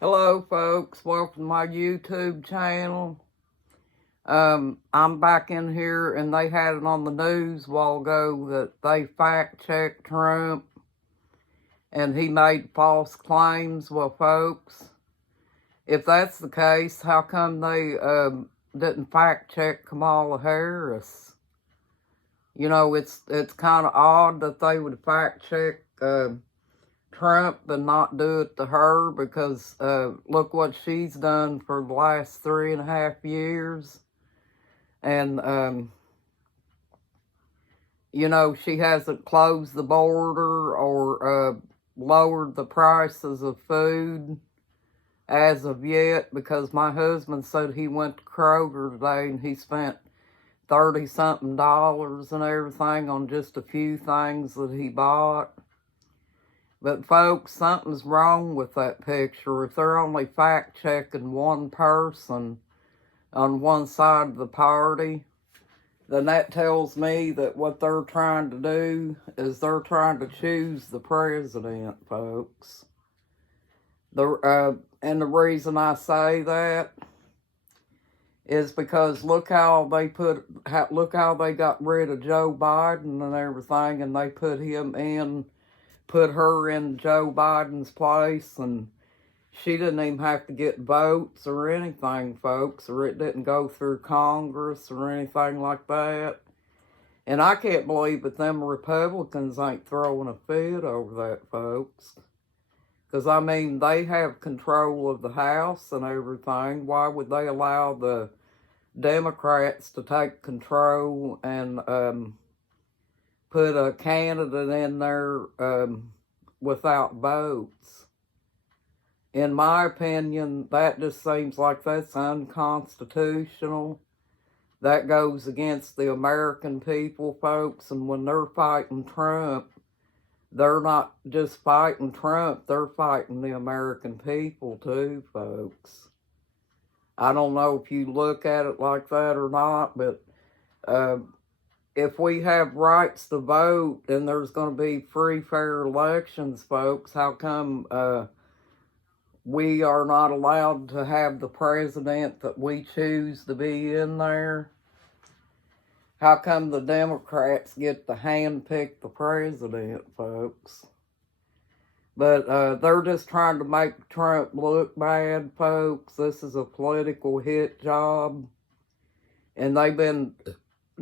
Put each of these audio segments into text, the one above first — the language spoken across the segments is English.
Hello, folks. Welcome to my YouTube channel. I'm back in here, and they had it on the news a while ago that they fact-checked Trump, and he made false claims. Well, folks, if that's the case, how come they didn't fact-check Kamala Harris? You know, it's kind of odd that they would fact-check Trump and not do it to her, because look what she's done for the last 3.5 years. And, you know, she hasn't closed the border or lowered the prices of food as of yet, because my husband said he went to Kroger today and he spent $30-something and everything on just a few things that he bought. But folks, something's wrong with that picture. If they're only fact-checking one person on one side of the party, then that tells me that what they're trying to do is they're trying to choose the president, folks. And the reason I say that is because look how they got rid of Joe Biden and everything, and they put her in Joe Biden's place, and she didn't even have to get votes or anything, folks, or it didn't go through Congress or anything like that. And I can't believe that them Republicans ain't throwing a fit over that, folks. Because, I mean, they have control of the House and everything. Why would they allow the Democrats to take control and put a candidate in there without votes? In my opinion, that just seems like that's unconstitutional. That goes against the American people, folks. And when they're fighting Trump, they're not just fighting Trump, they're fighting the American people too, folks. I don't know if you look at it like that or not, but if we have rights to vote and there's going to be free, fair elections, folks, how come we are not allowed to have the president that we choose to be in there? How come the Democrats get to handpick the president, folks? But they're just trying to make Trump look bad, folks. This is a political hit job. And they've been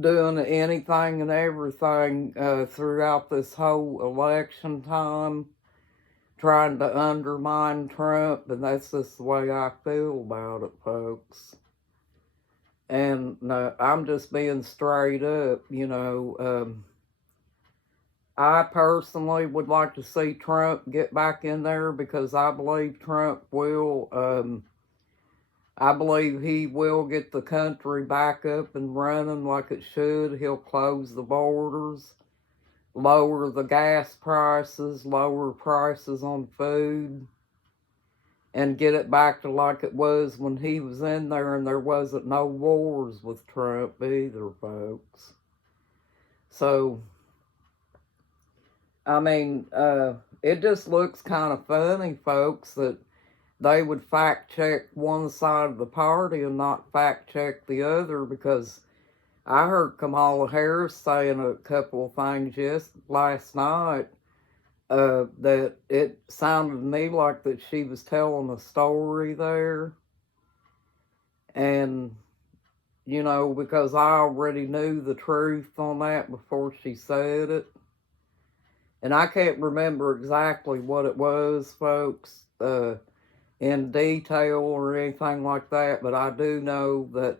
doing anything and everything throughout this whole election time, trying to undermine Trump, and that's just the way I feel about it, folks. And I'm just being straight up, you know. I personally would like to see Trump get back in there, because I believe Trump will, I believe he will get the country back up and running like it should. He'll close the borders, lower the gas prices, lower prices on food, and get it back to like it was when he was in there, and there wasn't no wars with Trump either, folks. So, I mean, it just looks kind of funny, folks, that they would fact-check one side of the party and not fact-check the other, because I heard Kamala Harris saying a couple of things last night that it sounded to me like that she was telling a story there. And, you know, because I already knew the truth on that before she said it. And I can't remember exactly what it was, folks, in detail or anything like that, but I do know that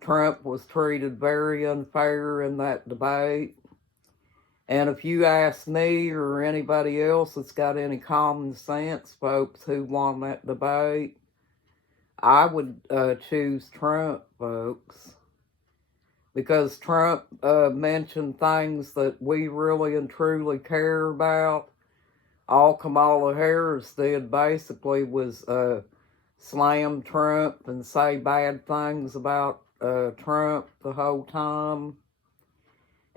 Trump was treated very unfair in that debate. And if you ask me or anybody else that's got any common sense, folks, who won that debate, I would choose Trump, folks. Because Trump mentioned things that we really and truly care about. All Kamala Harris did basically was slam Trump and say bad things about Trump the whole time,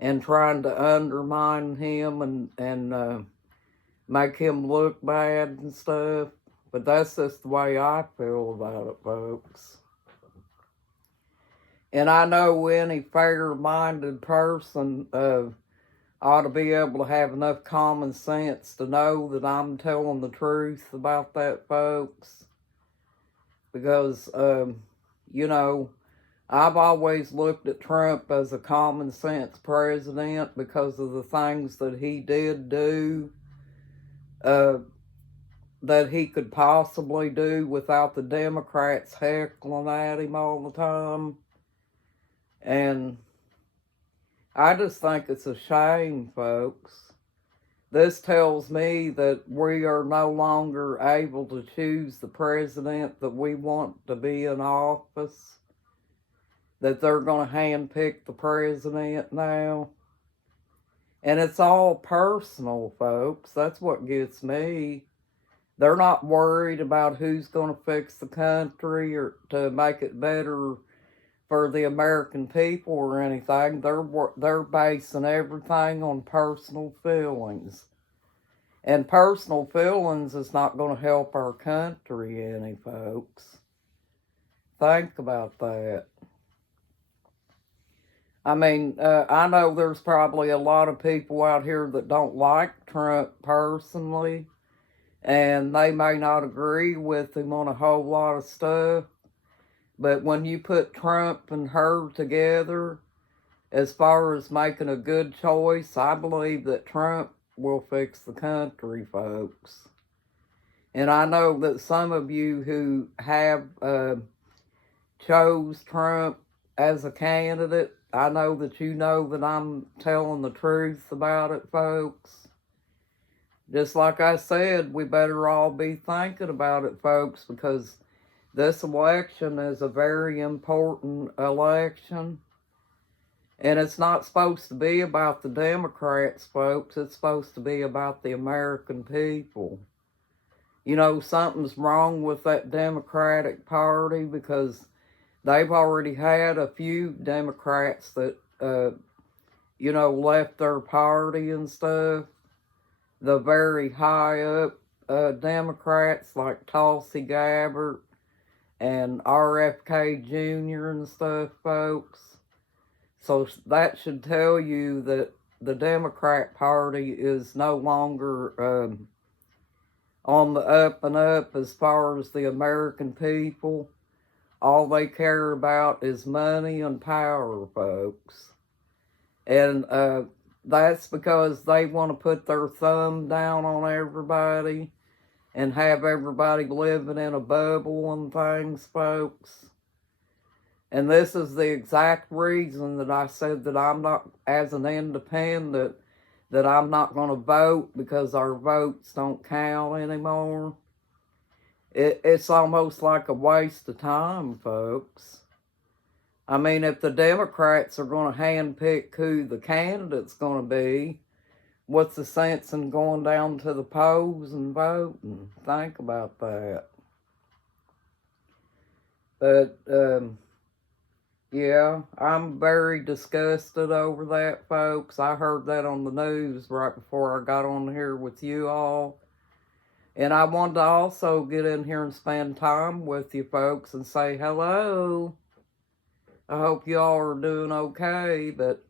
and trying to undermine him and make him look bad and stuff. But that's just the way I feel about it, folks. And I know any fair-minded person ought to be able to have enough common sense to know that I'm telling the truth about that, folks. Because, you know, I've always looked at Trump as a common sense president because of the things that he did do, that he could possibly do without the Democrats heckling at him all the time. And I just think it's a shame, folks. This tells me that we are no longer able to choose the president that we want to be in office, that they're going to handpick the president now. And it's all personal, folks. That's what gets me. They're not worried about who's going to fix the country or to make it better for the American people or anything. They're basing everything on personal feelings. And personal feelings is not going to help our country any, folks. Think about that. I mean, I know there's probably a lot of people out here that don't like Trump personally, and they may not agree with him on a whole lot of stuff. But when you put Trump and her together, as far as making a good choice, I believe that Trump will fix the country, folks. And I know that some of you who have chose Trump as a candidate, I know that you know that I'm telling the truth about it, folks. Just like I said, we better all be thinking about it, folks, because this election is a very important election. And it's not supposed to be about the Democrats, folks. It's supposed to be about the American people. You know, something's wrong with that Democratic Party because they've already had a few Democrats that, you know, left their party and stuff. The very high up Democrats like Tulsi Gabbard and RFK Jr. and stuff, folks. So that should tell you that the Democrat Party is no longer on the up and up as far as the American people. All they care about is money and power, folks. And that's because they want to put their thumb down on everybody and have everybody living in a bubble and things, folks. And this is the exact reason that I said that I'm not, as an independent, that I'm not going to vote because our votes don't count anymore. It's almost like a waste of time, folks. I mean, if the Democrats are going to handpick who the candidate's going to be, what's the sense in going down to the polls and voting? Think about that. But, yeah, I'm very disgusted over that, folks. I heard that on the news right before I got on here with you all. And I wanted to also get in here and spend time with you folks and say hello. I hope you all are doing okay, but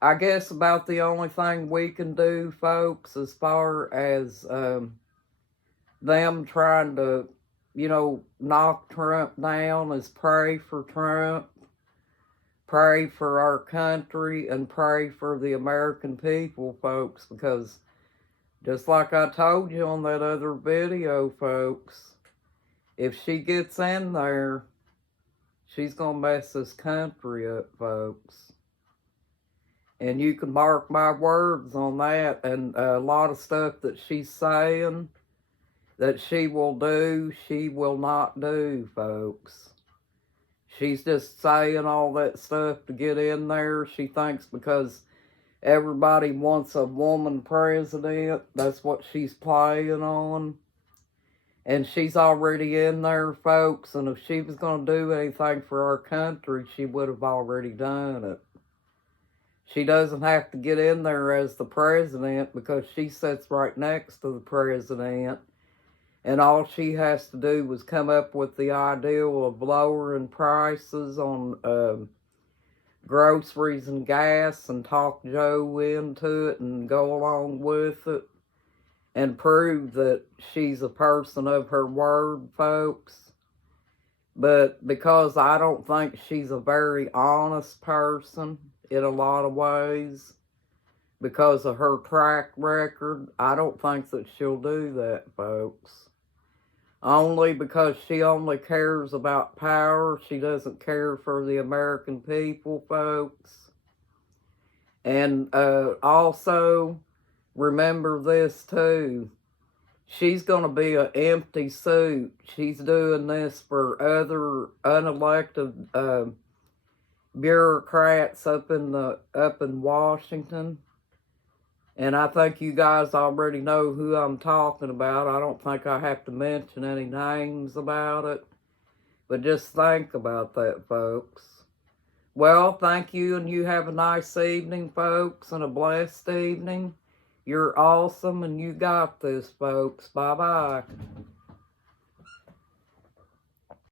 I guess about the only thing we can do, folks, as far as them trying to, you know, knock Trump down is pray for Trump, pray for our country, and pray for the American people, folks, because just like I told you on that other video, folks, if she gets in there, she's going to mess this country up, folks. And you can mark my words on that. And a lot of stuff that she's saying that she will do, she will not do, folks. She's just saying all that stuff to get in there. She thinks because everybody wants a woman president, that's what she's playing on. And she's already in there, folks, and if she was going to do anything for our country, she would have already done it. She doesn't have to get in there as the president because she sits right next to the president. and all she has to do was come up with the idea of lowering prices on groceries and gas and talk Joe into it and go along with it and prove that she's a person of her word, folks. But because I don't think she's a very honest person in a lot of ways, because of her track record, I don't think that she'll do that, folks. Only because she only cares about power. She doesn't care for the American people, folks. And also, remember this too. She's going to be an empty suit. She's doing this for other unelected bureaucrats up in Washington. And I think you guys already know who I'm talking about. I don't think I have to mention any names about it. But just think about that, folks. Well, thank you, and you have a nice evening, folks, and a blessed evening. You're awesome, and you got this, folks. Bye-bye.